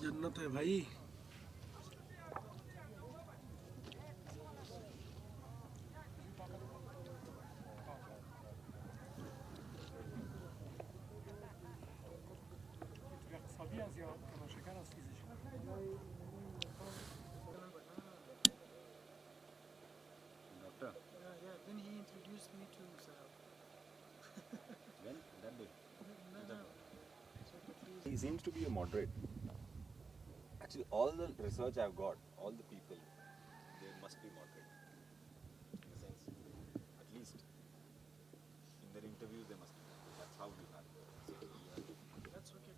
जन्नत है भाई। Then he introduced me to Sahab. When? That day? No. He seems to be a moderate. Actually, all the research I've got, all the people, they must be moderate. In a sense, at least in their interviews they must be. That's how we have. That's okay.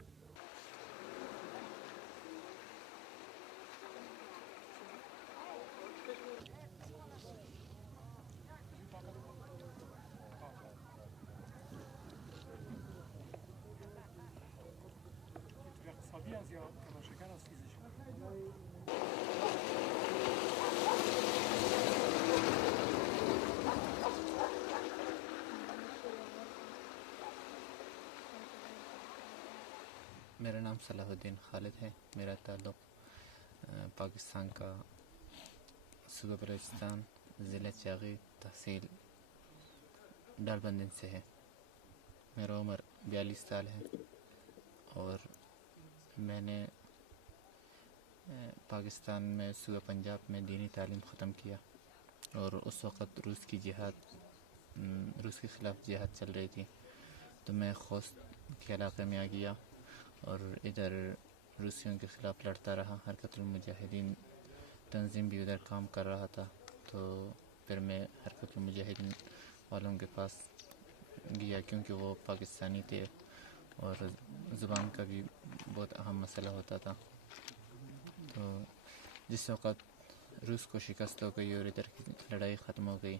मेरा नाम सलाहुद्दीन खालिद है। मेरा ताल्लुक़ पाकिस्तान का सूबा बलूचिस्तान, ज़िला चागी, तहसील डालबंदी से है। मेरा उम्र 42 साल है और मैंने पाकिस्तान में सूबा पंजाब में दीनी तालीम ख़त्म किया और उस वक़्त रूस के ख़िलाफ़ जिहाद चल रही थी, तो मैं खोस्त के इलाक़े में आ गया और इधर रूसियों के ख़िलाफ़ लड़ता रहा। हरकतुल मुजाहिदीन तंजीम भी उधर काम कर रहा था, तो फिर मैं हरकतुल मुजाहिदीन वालों के पास गया क्योंकि वो पाकिस्तानी थे और ज़ुबान का भी बहुत अहम मसला होता था। तो जिस वक़्त रूस को शिकस्त हो गई और इधर की लड़ाई ख़त्म हो गई,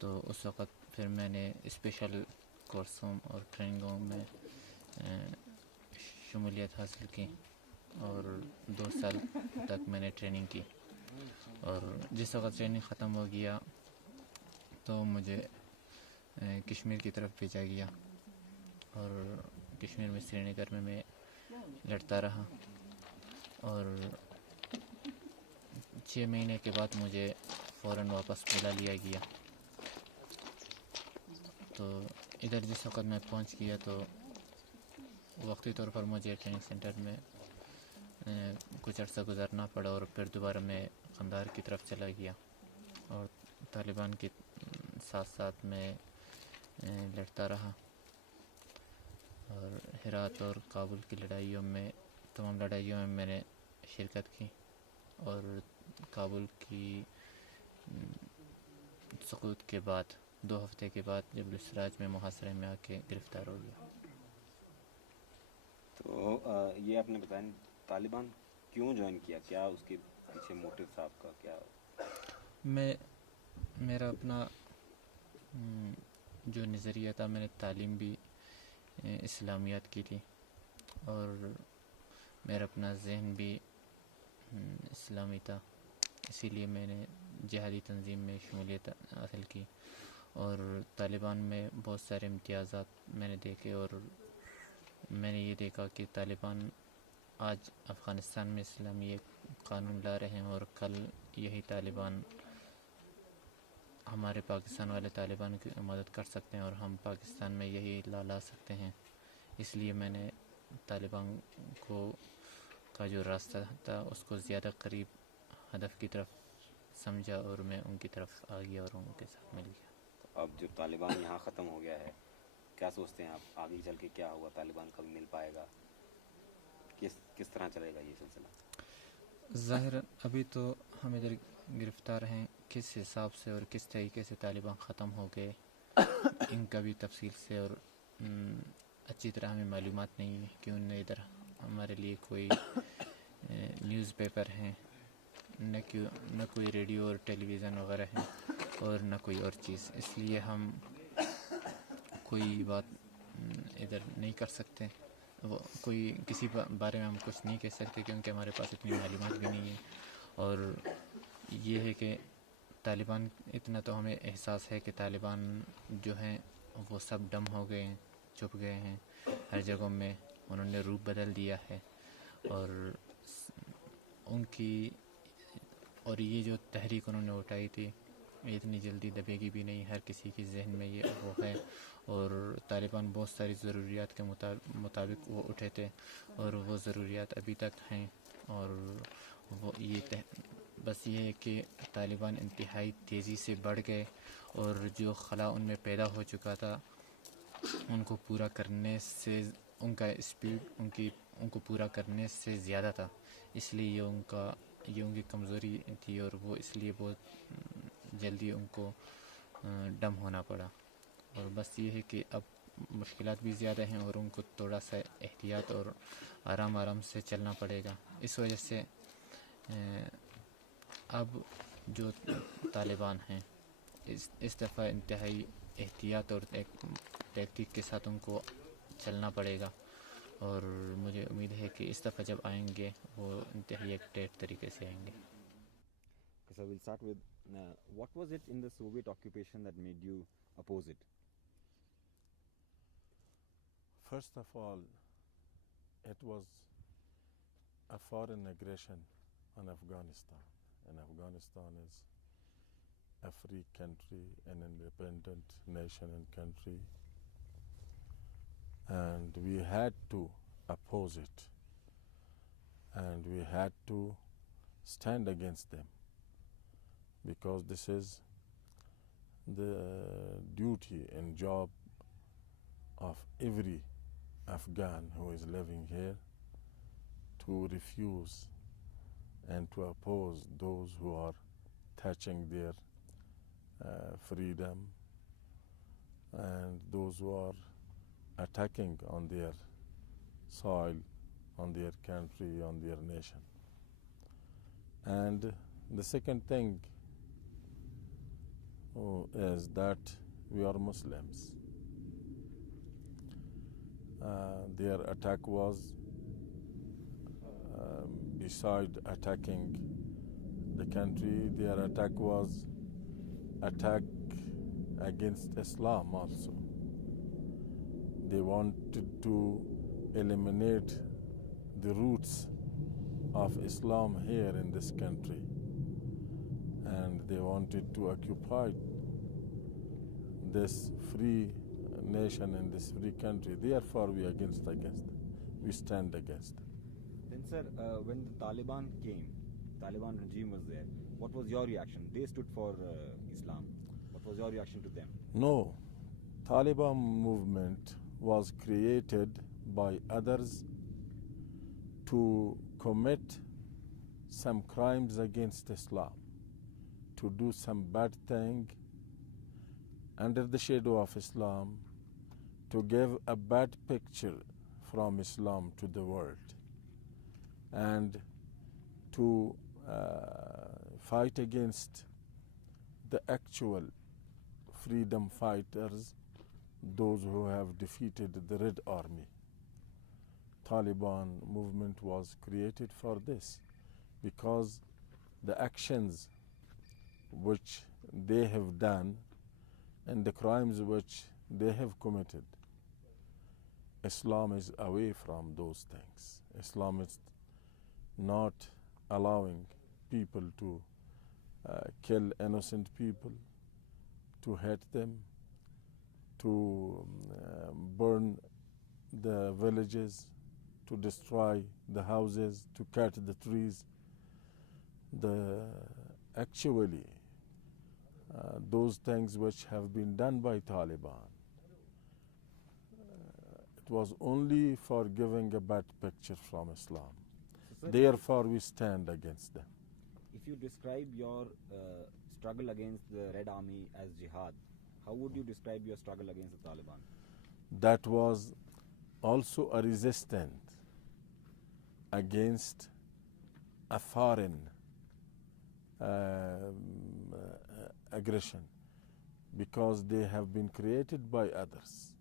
तो उस वक़्त फिर मैंने स्पेशल कोर्सों और ट्रेनिंगों में शमूलियत हासिल की और 2 साल तक मैंने ट्रेनिंग की। और जिस वक़्त ट्रेनिंग ख़त्म हो गया तो मुझे कश्मीर की तरफ भेजा गया और कश्मीर में श्रीनगर में मैं लड़ता रहा और 6 महीने के बाद मुझे फ़ौरन वापस बुला लिया गया। तो इधर जिस वक्त मैं पहुंच गया तो वक्ती तौर पर मुझे ट्रेनिंग सेंटर में कुछ अर्सा गुजारना पड़ा और फिर दोबारा मैं कंधार की तरफ चला गया और तालिबान के साथ साथ मैं लड़ता रहा और हेरात और काबुल की लड़ाइयों में तमाम लड़ाइयों में मैंने शिरकत की और काबुल की सुकूत के बाद 2 हफ्ते के बाद जब इसराज में मुहासरे में आके गिरफ्तार हो गया। तो ये आपने बताया तालिबान क्यों ज्वाइन किया, क्या उसके पीछे मोटिव था आपका क्या? मेरा अपना जो नज़रिया था, मैंने तालीम भी इस्लामियात की थी और मेरा अपना जहन भी इस्लामी था, इसीलिए मैंने जिहादी तंजीम में शमूलियत हासिल की और तालिबान में बहुत सारे इम्तियाज़ात मैंने देखे और मैंने ये देखा कि तालिबान आज अफ़गानिस्तान में इस्लामी एक कानून ला रहे हैं और कल यही तालिबान हमारे पाकिस्तान वाले तालिबान की मदद कर सकते हैं और हम पाकिस्तान में यही ला सकते हैं। इसलिए मैंने तालिबान का जो रास्ता था उसको ज़्यादा करीब हदफ की तरफ समझा और मैं उनकी तरफ आ गया और उनके साथ मिल गया। तो अब जब तालिबान यहाँ ख़त्म हो गया है, क्या सोचते हैं आप आगे चल के क्या होगा? तालिबान कभी मिल पाएगा? किस तरह चलेगा ये सिलसिला? ज़ाहिर अभी तो हम इधर गिरफ़्तार हैं, किस हिसाब से और किस तरीके से तालिबान ख़त्म हो गए इनका भी तफसील से और अच्छी तरह हमें मालूमात नहीं है कि उनने इधर हमारे लिए कोई न्यूज़पेपर हैं, न कोई रेडियो और टेलीविज़न वगैरह है और न कोई और चीज़, इसलिए हम कोई बात इधर नहीं कर सकते। वो कोई किसी बारे में हम कुछ नहीं कह सकते क्योंकि हमारे पास इतनी मालूमात भी नहीं है। और ये है कि तालिबान, इतना तो हमें एहसास है कि तालिबान जो हैं वो सब डम हो गए हैं, चुप गए हैं, हर जगह में उन्होंने रूप बदल दिया है और ये जो तहरीक उन्होंने उठाई थी इतनी जल्दी दबेगी भी नहीं, हर किसी के जहन में ये वो है। और तालिबान बहुत सारी ज़रूरियात के मुताबिक वो उठे थे और वो ज़रूरियात अभी तक हैं और वो बस ये है कि तालिबान इंतहाई तेज़ी से बढ़ गए और जो खला उनमें पैदा हो चुका था उनको पूरा करने से उनका स्पीड उनको पूरा करने से ज़्यादा था, इसलिए ये उनकी कमज़ोरी थी और वो इसलिए बहुत जल्दी उनको डम होना पड़ा। और बस ये है कि अब मुश्किलात भी ज़्यादा हैं और उनको थोड़ा सा एहतियात और आराम से चलना पड़ेगा। इस वजह से अब जो तालिबान हैं इस दफ़ा इंतहाई एहतियात और टैक्टिक के साथ उनको चलना पड़ेगा और मुझे उम्मीद है कि इस दफ़ा जब आएंगे वो इंतहाई एक्टेट तरीके से आएंगे। So we'll start with what was it in the Soviet occupation that made you oppose it? First of all, it was a foreign aggression on Afghanistan, and Afghanistan is a free country, an independent nation and country, and we had to oppose it, and we had to stand against them, because this is the duty and job of every Afghan who is living here to refuse and to oppose those who are touching their freedom and those who are attacking on their soil, on their country, on their nation. And the second thing is that we are Muslims. Their attack was, beside attacking the country, their attack was attack against Islam also. They wanted to eliminate the roots of Islam here in this country, and they wanted to occupy this free nation and this free country. Therefore, we we stand against. Then, sir, when the Taliban came, Taliban regime was there. What was your reaction? They stood for Islam. What was your reaction to them? No, Taliban movement was created by others to commit some crimes against Islam, to do some bad thing under the shadow of Islam, to give a bad picture from Islam to the world, and to fight against the actual freedom fighters, those who have defeated the Red Army. Taliban movement was created for this, because the actions which they have done and the crimes which they have committed, Islam is away from those things. Islam is not allowing people to kill innocent people, to hate them, to burn the villages, to destroy the houses, to cut the trees. Actually, those things which have been done by Taliban, it was only for giving a bad picture from Islam. So, sir, Therefore, we stand against them. if you describe your struggle against the Red Army as jihad, how would you describe your struggle against the Taliban? That was also a resistance against a foreign aggression, because they have been created by others.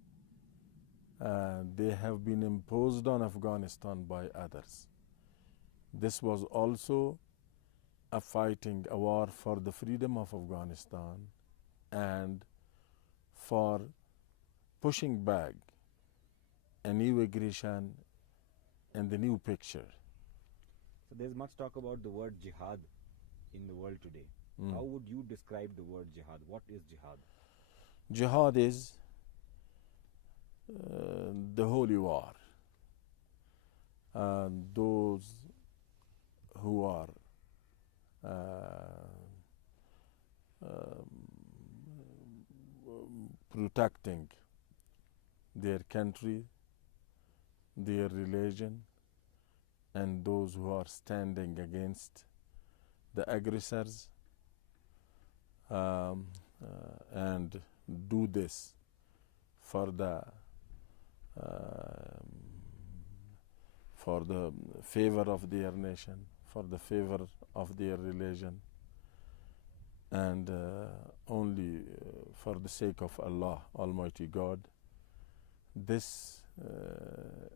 They have been imposed on Afghanistan by others. This was also a war for the freedom of Afghanistan and for pushing back a new aggression and the new picture. So there's much talk about the word jihad in the world today. How would you describe the word jihad? What is jihad? Jihad is the holy war. Those who are protecting their country, their religion, and those who are standing against the aggressors, and do this for the favor of their nation, for the favor of their religion, and only for the sake of Allah, Almighty God. This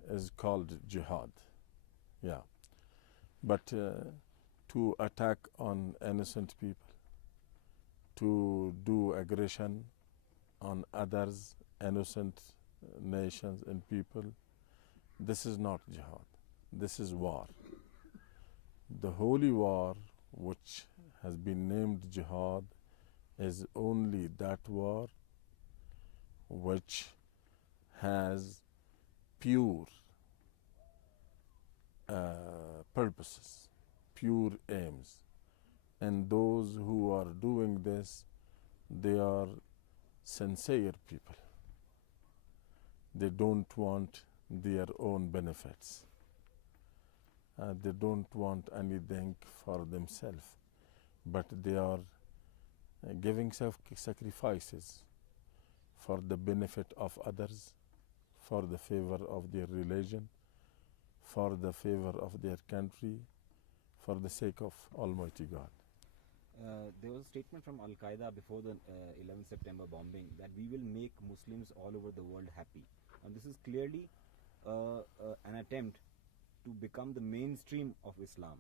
is called jihad. Yeah. But to attack on innocent people, to do aggression on others, innocent nations and people, this is not jihad. This is war. The holy war, which has been named jihad, is only that war which has pure purposes, pure aims. And those who are doing this, they are sincere people. They don't want their own benefits. They don't want anything for themselves, but they are giving sacrifices for the benefit of others, for the favor of their religion, for the favor of their country, for the sake of Almighty God. There was a statement from Al-Qaeda before the 11th September bombing that we will make Muslims all over the world happy. And this is clearly an attempt to become the mainstream of Islam.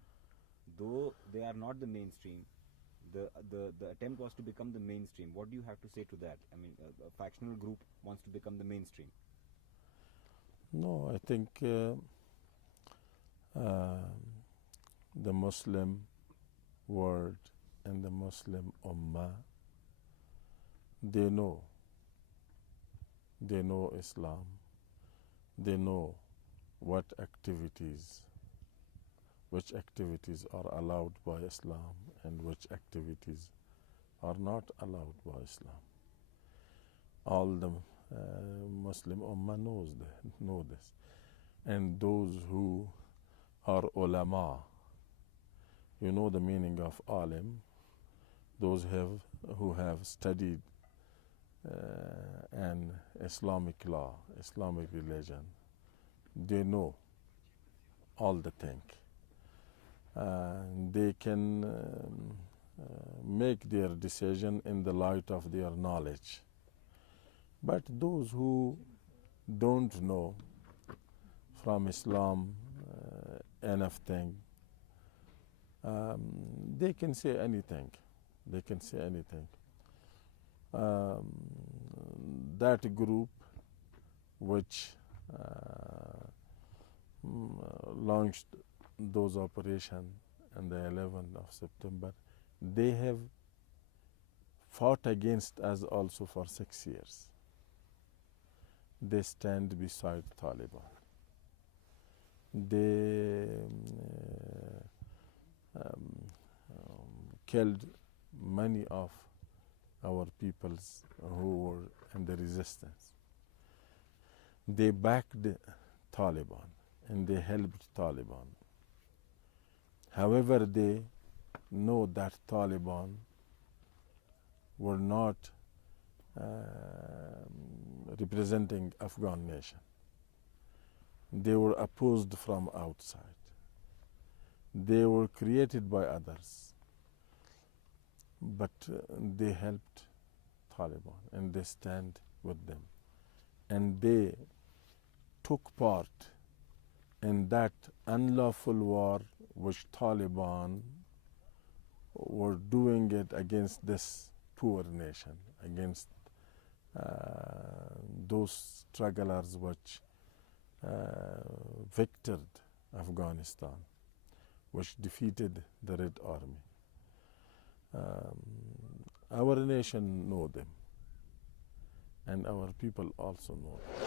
Though they are not the mainstream, the attempt was to become the mainstream. What do you have to say to that? I mean, a factional group wants to become the mainstream. No, I think the Muslim world and the Muslim Ummah, they know Islam, they know which activities are allowed by Islam and which activities are not allowed by Islam. All the Muslim Ummah know this. And those who are ulama, you know the meaning of alim, those who have studied an Islamic law, Islamic religion, they know all the thing. They can make their decision in the light of their knowledge. But those who don't know from Islam enough thing, they can say anything. That group which launched those operations on the 11th of September, they have fought against us also for 6 years. They stand beside Taliban. They killed many of our peoples who were in the resistance. They backed Taliban and they helped Taliban. However, they know that Taliban were not representing Afghan nation. They were opposed from outside. They were created by others. But they helped Taliban and they stand with them. And they took part in that unlawful war which Taliban were doing it against this poor nation, against those strugglers which victored Afghanistan, which defeated the Red Army. Our nation know them, and our people also know them.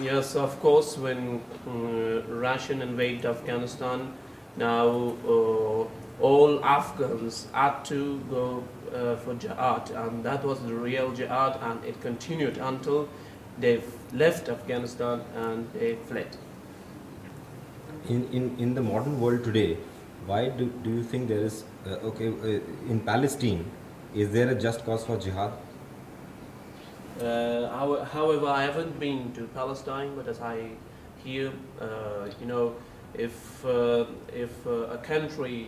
Yes, of course, when Russian invaded Afghanistan, now all Afghans had to go for Jihad, and that was the real Jihad, and it continued until they left Afghanistan and they fled. In the modern world today, why do you think there is, in Palestine, is there a just cause for jihad? However, I haven't been to Palestine, but as I hear, if a country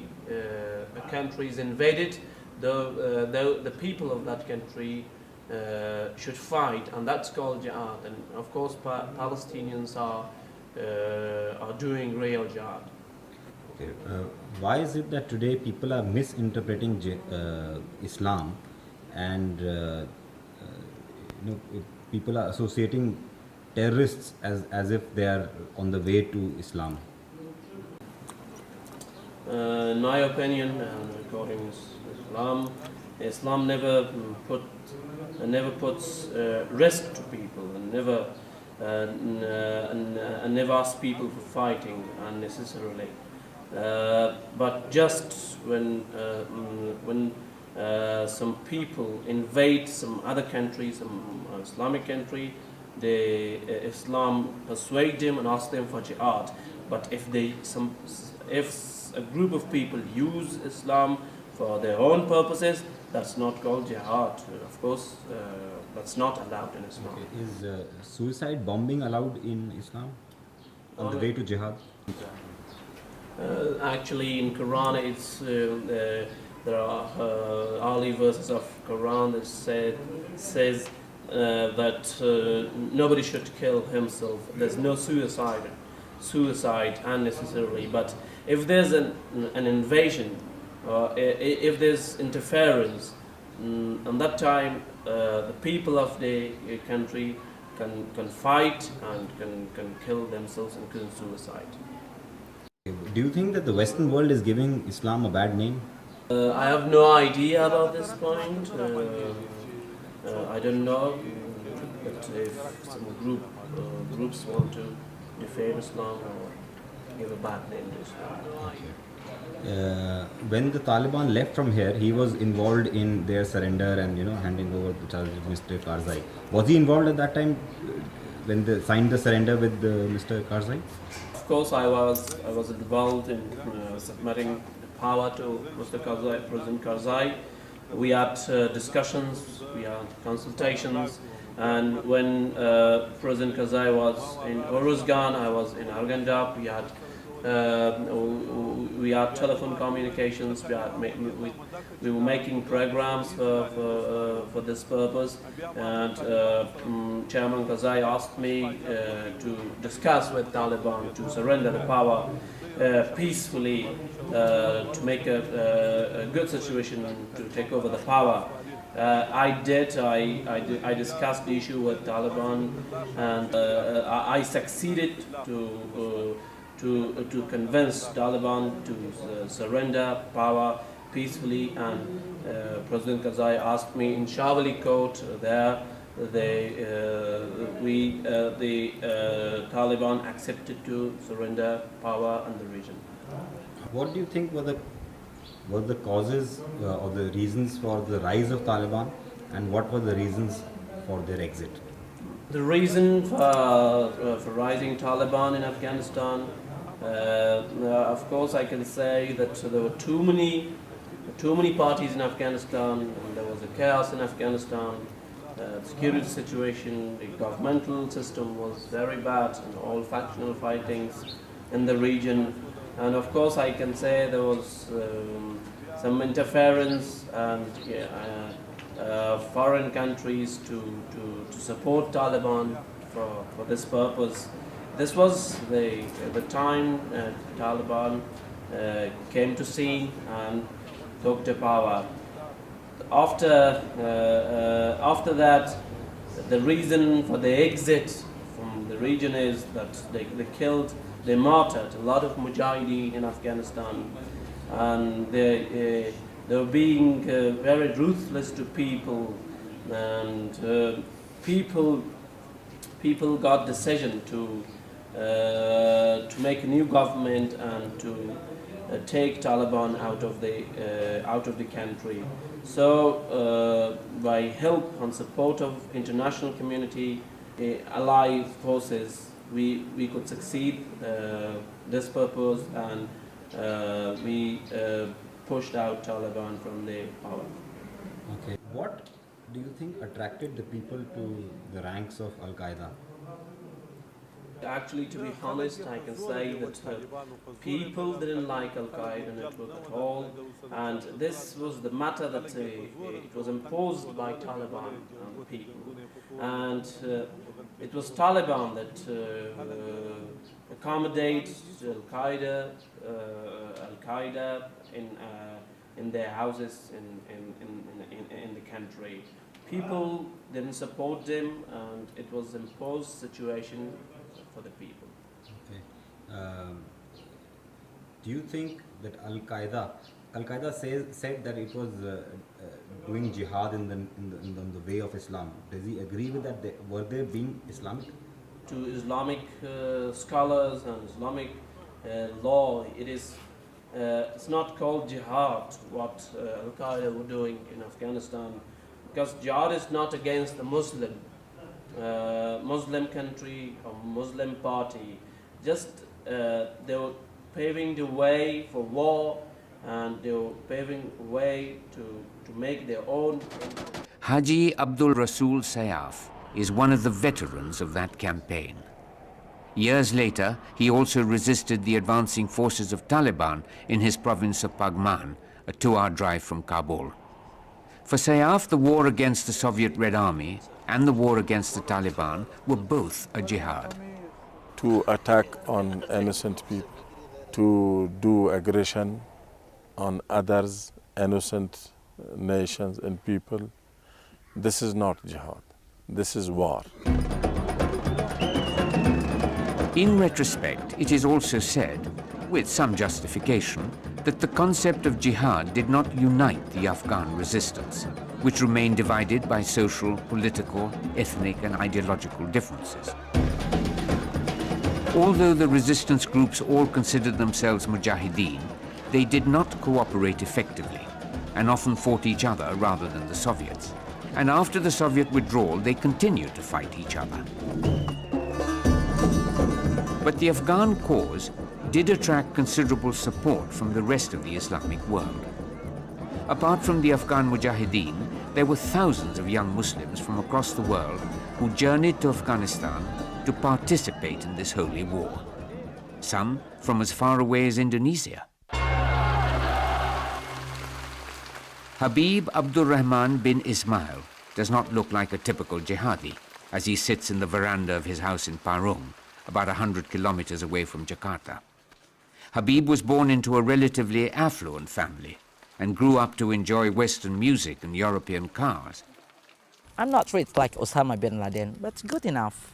is invaded, the people of that country should fight, and that's called jihad. And of course, Palestinians are doing real jihad. Okay. Why is it that today people are misinterpreting Islam, and people are associating terrorists as if they are on the way to Islam? In my opinion, according to Islam never puts risk to people, and never asks people for fighting unnecessarily. But just when some people invade some other country, some Islamic country, Islam persuade them and ask them for jihad. But if a group of people use Islam for their own purposes, that's not called jihad. Of course, that's not allowed in Islam. Okay. Is suicide bombing allowed in Islam on the way to jihad? Actually, in Quran, there are early verses of Quran that says that nobody should kill himself. There's no suicide unnecessarily. But if there's an invasion, if there's interference, at that time the people of the country can fight and can kill themselves and commit suicide. Do you think that the Western world is giving Islam a bad name? I have no idea about this point. I don't know, but if some groups want to defame Islam or give a bad name to Islam. Okay. When the Taliban left from here, he was involved in their surrender and handing over the charge to Mr. Karzai. Was he involved at that time when they signed the surrender with Mr. Karzai? Of course, I was involved in submitting the power to Mr. Karzai, President Karzai. We had discussions, we had consultations, and when President Karzai was in Uruzgan, I was in Arghandab. We had telephone communications. We were making programs for this purpose, and Chairman Karzai asked me to discuss with Taliban to surrender the power peacefully, to make a good situation to take over the power. I discussed the issue with Taliban, and I succeeded to convince Taliban to surrender power peacefully, and President Karzai asked me in Shavali court there. The Taliban accepted to surrender power in the region. What do you think were the causes or the reasons for the rise of Taliban, and what were the reasons for their exit? The reason for rising Taliban in Afghanistan, of course, I can say that there were too many parties in Afghanistan, and there was a chaos in Afghanistan. The security situation, the governmental system was very bad, and all factional fightings in the region. And of course, I can say there was some interference and foreign countries to support Taliban for this purpose. This was the time Taliban came to scene and took the power. After that, the reason for the exit from the region is that they martyred a lot of mujahideen in Afghanistan, and they were being very ruthless to people, and people people got decision to make a new government and to take Taliban out of the country. So by help and support of international community, allied forces, we could succeed this purpose, and we pushed out Taliban from the power. Okay. What do you think attracted the people to the ranks of Al-Qaeda? Actually, to be honest, I can say that people didn't like Al-Qaeda network at all, and this was the matter that it was imposed by Taliban on the people, and it was Taliban that accommodated Al-Qaeda in their houses in the country. People didn't support them, and it was imposed situation for the people. Okay. Do you think that Al-Qaeda said that it was doing jihad in the way of Islam? Does he agree with that? Were they being Islamic? To Islamic scholars and Islamic law, it's not called jihad what Al-Qaeda were doing in Afghanistan, because jihad is not against the Muslim country or Muslim party. Just they were paving the way for war, and they were paving the way to make their own. Haji Abdul Rasul Sayaf is one of the veterans of that campaign. Years later, he also resisted the advancing forces of Taliban in his province of Paghman, a 2-hour drive from Kabul. For Sayaf, the war against the Soviet Red Army and the war against the Taliban were both a jihad. To attack on innocent people, to do aggression on others, innocent nations and people, this is not jihad. This is war. In retrospect, it is also said, with some justification, that the concept of jihad did not unite the Afghan resistance, which remained divided by social, political, ethnic and ideological differences. Although the resistance groups all considered themselves mujahideen, they did not cooperate effectively and often fought each other rather than the Soviets. And after the Soviet withdrawal, they continued to fight each other. But the Afghan cause did attract considerable support from the rest of the Islamic world. Apart from the Afghan mujahideen, there were thousands of young Muslims from across the world who journeyed to Afghanistan to participate in this holy war. Some from as far away as Indonesia. Habib Abdul Rahman bin Ismail does not look like a typical jihadi as he sits in the veranda of his house in Parung, about 100 kilometers away from Jakarta. Habib was born into a relatively affluent family and grew up to enjoy Western music and European cars. I'm not rich like Osama bin Laden, but good enough.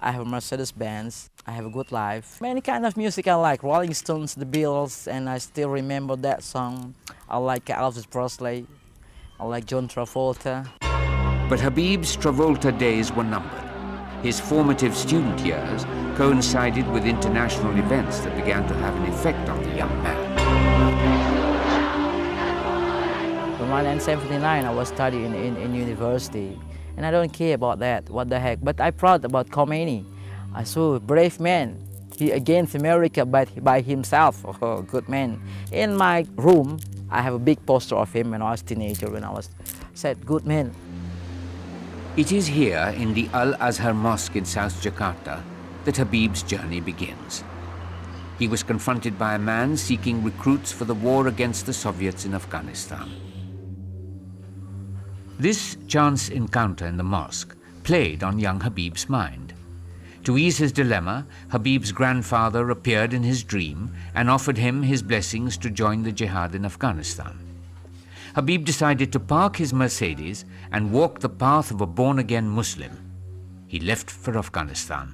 I have a Mercedes-Benz, I have a good life. Many kind of music I like, Rolling Stones, The Beatles, and I still remember that song. I like Elvis Presley, I like John Travolta. But Habib's Travolta days were numbered. His formative student years coincided with international events that began to have an effect on the young man. In 1979, I was studying in university, and I don't care about that, what the heck, but I'm proud about Khomeini. I saw a brave man. He against America by himself, oh, good man. In my room, I have a big poster of him when I was a teenager, when I said, good man. It is here in the Al-Azhar Mosque in South Jakarta that Habib's journey begins. He was confronted by a man seeking recruits for the war against the Soviets in Afghanistan. This chance encounter in the mosque played on young Habib's mind. To ease his dilemma, Habib's grandfather appeared in his dream and offered him his blessings to join the jihad in Afghanistan. Habib decided to park his Mercedes and walk the path of a born-again Muslim. He left for Afghanistan.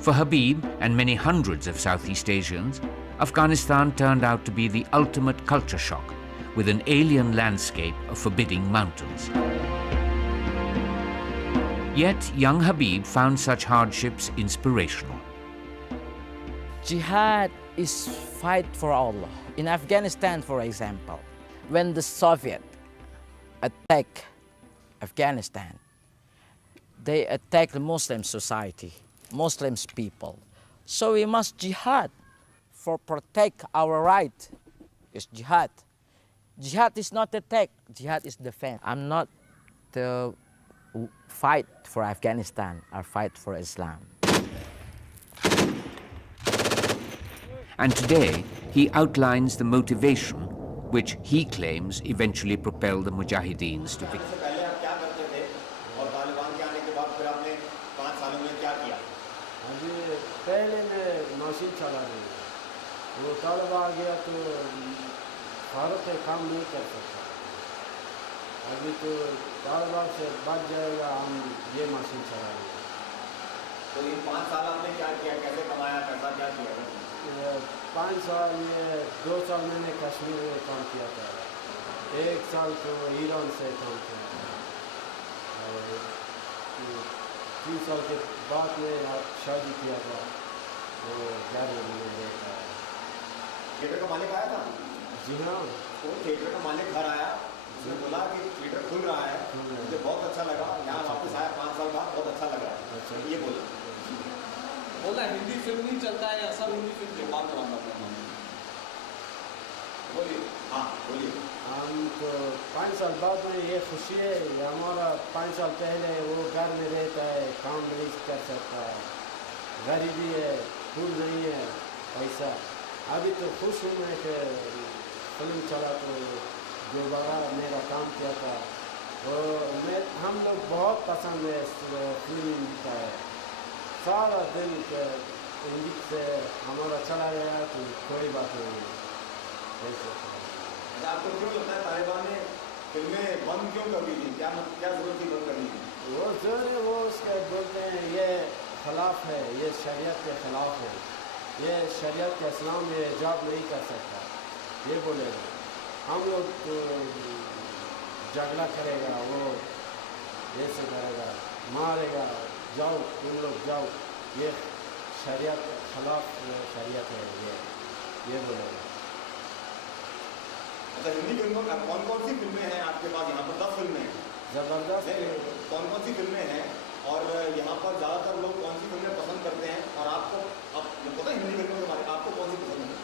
For Habib and many hundreds of Southeast Asians, Afghanistan turned out to be the ultimate culture shock, with an alien landscape of forbidding mountains. Yet young Habib found such hardships inspirational. Jihad is fight for Allah. In Afghanistan, for example, when the Soviet attacked Afghanistan, they attacked the Muslim society, Muslims people. So we must jihad for protect our right. It's jihad. Jihad is not attack, jihad is defense. I'm not the fight for Afghanistan, I fight for Islam. And today, he outlines the motivation which he claims eventually propelled the Mujahideens to victory. पहले आप क्या करते थे और तालिबान के आने के बाद फिर आपने 5 सालों में क्या किया? अभी पहले मैं मशीन चला रही वो तालिबान आ गया तो भारत पे काम नहीं कर सकता। अभी तो तालिबान से बच जाएगा, हम ये मशीन चला रहे हैं। तो इन 5 साल आपने क्या किया, कैसे कमाया, पैसा क्या किया? 5 साल में 2 साल मैंने कश्मीर में काम किया था, 1 साल तो ईरान से काम किया था, और 3 साल के बाद में शादी किया था, वो घर में रहता है। थिएटर का मालिक आया था? जी हाँ। तो थिएटर का मालिक घर आया, उसने बोला कि थिएटर खुल रहा है, मुझे बहुत अच्छा लगा, यहाँ वापस आया 5 साल बाद, बहुत अच्छा लगा। अच्छा, ये बोला हिंदी फिल्म नहीं चलता है, ऐसा हिंदी फिल्म के बात कराऊंगा। बोलिए। हाँ बोलिए। हम तो 5 साल बाद में ये खुशी है, हमारा 5 साल पहले वो घर में रहता है, काम नहीं कर सकता है, गरीबी है, फूल नहीं है पैसा। अभी तो खुश हूँ मैं कि फिल्म चला तो दोबारा मेरा काम किया था, और हम लोग बहुत पसंद है फिल्म का है। सारा दिन के इंग्लिश से हमारा चला गया तो कोई बात नहीं। आपको क्यों लगता है तालिबान ने फिल्में बंद क्यों कर दी थी? क्या जरूरत थी बंद करने की? वो जो है वो उसके बोलते हैं ये खिलाफ है, ये शरीयत के खिलाफ है, ये शरीयत के इस्लाम में जॉब नहीं कर सकता, ये बोलेगा। हम लोग तो झगड़ा करेगा, वो ऐसे करेगा, मारेगा, जाओ तुम लोग जाओ, ये शरीयत के खिलाफ शरीयत है, ये बोलेगा। अच्छा, हिंदी फिल्मों का कौन कौन सी फिल्में हैं आपके पास? यहाँ पर 10 फिल्में हैं। ज़बरदस्त। कौन कौन सी फिल्में हैं और यहाँ पर ज़्यादातर लोग कौन सी फिल्में पसंद करते हैं? और आपको पता है हिंदी फिल्मों के बारे में आपको कौन सी पसंद है?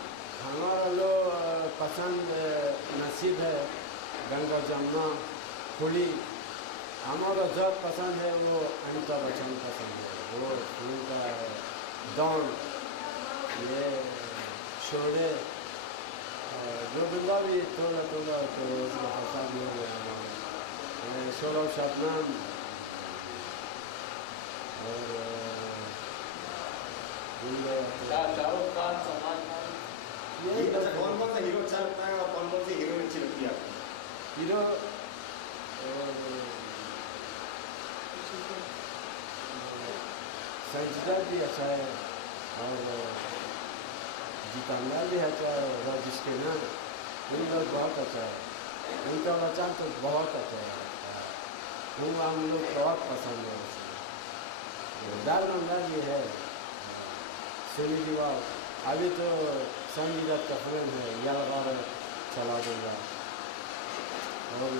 हमारा लोग पसंद नसीब है, गंगा जमुना, खुली। हमारा जो पसंद है वो अमिताभ बच्चन पसंद है, वो उनका डॉन, ये शोले, गोविंदा भी थोड़ा थोड़ा तो उसका पसंद हो गया हमारा, शोला शबनम, और शाहरुख खान, सलमान खान। ये कौन कौन सा हीरो अच्छा लगता है और कौन कौन सी हीरोइन अच्छी लगती है आपको? हीरो संजीदा भी अच्छा है, और जीतांगा भी अच्छा है, राजेश के नाम, इन लोग बहुत अच्छा है, उनका बच्चन तो बहुत अच्छा है, हम लोग बहुत पसंद है उसे। दारुमंदा भी है, सुनी दीवार, अभी तो संजीदा का फिल्म है, यलगार चला दूँगा, और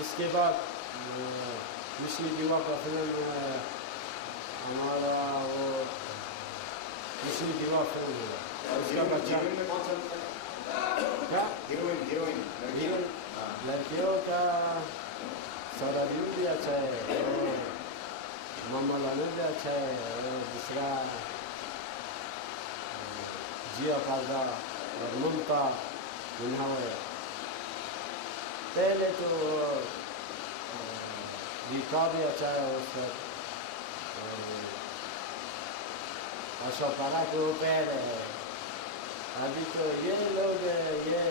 इसके बाद मिश्री दीवा का फिल्म हमारा वो मिश्री दीवा फिल्म है, और उसका बच्चा क्या हीरोइन लड़कियों का सौदारी भी अच्छा है, और मामा लाने भी अच्छा है, और दूसरा जिया पाजा और ममता है। पहले तो गीता भी अच्छा है, उसका अशोकारा के ऊपर है। अभी तो ये लोग ये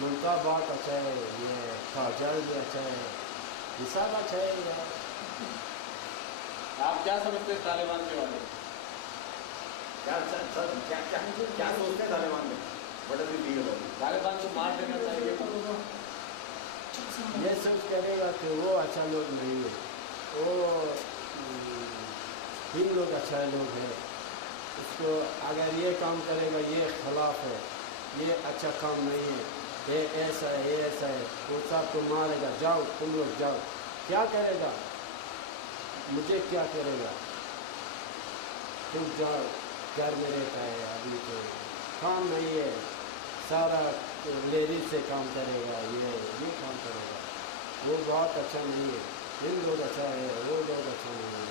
ममता बहुत अच्छा है, ये काजल भी अच्छा है, ये सब अच्छा है यार। आप क्या समझते हैं तालिबान के बारे में? क्या सोचते हैं तालिबान में? तालिबान को मार देना चाहिए। ये सोच करेगा कि वो अच्छा लोग नहीं है, वो तीन लोग अच्छा लोग हैं, उसको अगर ये काम करेगा ये खिलाफ है, ये अच्छा काम नहीं है, ये ऐसा है, ये ऐसा है, वो सबको मारेगा, जाओ तुम लोग जाओ। क्या करेगा? मुझे क्या करेगा? तुम जाओ, घर में रहता है अभी तो काम नहीं है, सारा लेडीज से काम करेगा, ये काम करेगा, वो बहुत अच्छा नहीं है, इन लोग अच्छा है, वो लोग अच्छा नहीं है।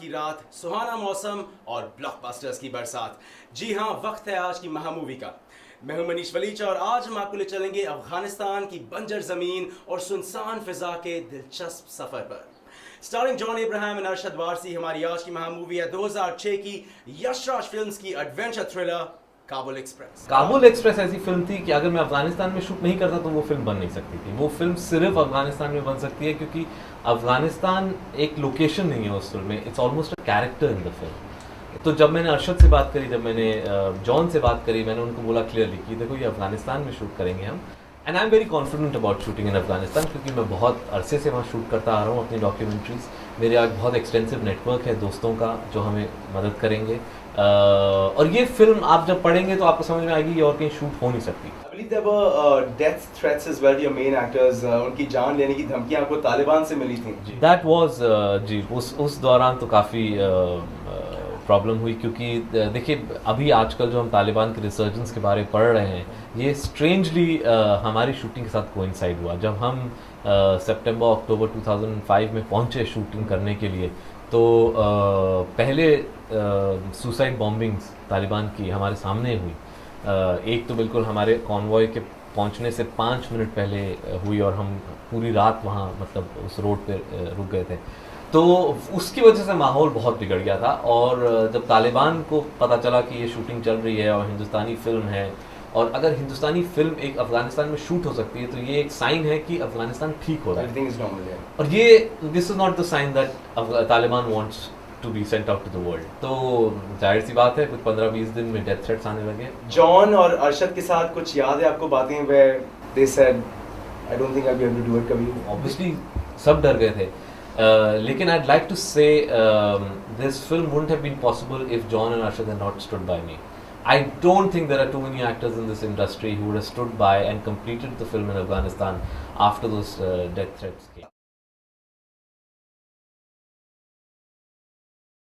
की रात, सुहाना मौसम और ब्लॉकबस्टर्स की बरसात। जी हाँ, वक्त है आज की महामूवी का। मैं हूं मनीष वलीचा और आज हम आपको ले चलेंगे अफगानिस्तान की बंजर जमीन और सुनसान फिजा के दिलचस्प सफर पर। स्टारिंग जॉन इब्राहिम और अरशद वारसी हमारी आज की महामूवी है 2006 की यशराज फिल्म्स की adventure thriller Kabul express. Kabul express ऐसी फिल्म थी कि अगर मैं अफगानिस्तान में शूट नहीं करता तो वो फिल्म बन नहीं सकती थी। वो फिल्म सिर्फ अफगानिस्तान में बन सकती है क्योंकि अफगानिस्तान एक लोकेशन नहीं है उस फिल्म में, it's almost a character in the film. तो जब मैंने अरशद से बात करी, जब मैंने जॉन से बात करी, मैंने उनको बोला क्लियरली कि देखो ये अफगानिस्तान में शूट करेंगे हम, and I am very confident about shooting in Afghanistan क्योंकि मैं बहुत अरसे से वहाँ शूट करता आ रहा हूँ अपनी डॉक्यूमेंट्रीज मेरा एक बहुत एक्सटेंसिव नेटवर्क है दोस्तों का जो हमें मदद करेंगे, और ये फिल्म आप जब पढ़ेंगे तो आपको समझ में आएगी ये और कहीं शूट हो नहीं सकती। I believe there were death threats as well, your main actors, उनकी जान लेने की धमकियां आपको तालिबान से मिली थी। That was जी उस दौरान तो काफ़ी प्रॉब्लम हुई, क्योंकि देखिए अभी आजकल जो हम तालिबान के रिसर्जेंस के बारे में पढ़ रहे हैं, ये स्ट्रेंजली हमारी शूटिंग के साथ कोइंसाइड हुआ। जब हम सितंबर अक्टूबर 2005 में पहुंचे शूटिंग करने के लिए, तो पहले सुसाइड बॉम्बिंग्स तालिबान की हमारे सामने हुई। एक तो बिल्कुल हमारे कॉन्वॉय के पहुंचने से 5 मिनट पहले हुई, और हम पूरी रात वहाँ मतलब उस रोड पे रुक गए थे। तो उसकी वजह से माहौल बहुत बिगड़ गया था, और जब तालिबान को पता चला कि ये शूटिंग चल रही है और हिंदुस्तानी फिल्म है, और अगर हिंदुस्तानी फिल्म एक अफगानिस्तान में शूट हो सकती है तो ये एक साइन है कि अफगानिस्तान ठीक हो रहा है। और ये this is not the sign that Taliban wants to be sent out to the world. तो जाहिर सी बात है कुछ 15-20 दिन में डेथ थ्रेट्स आने लगे। जॉन और अरशद के साथ कुछ याद है आपको बातें where they said I don't think I'll be able to do it कभी? Obviously सब डर गए थे, लेकिन I'd like to say this film wouldn't have been possible if John and Arshad had not stood by me. I don't think there are too many actors in this industry who would have stood by and completed the film in Afghanistan after those death threats came.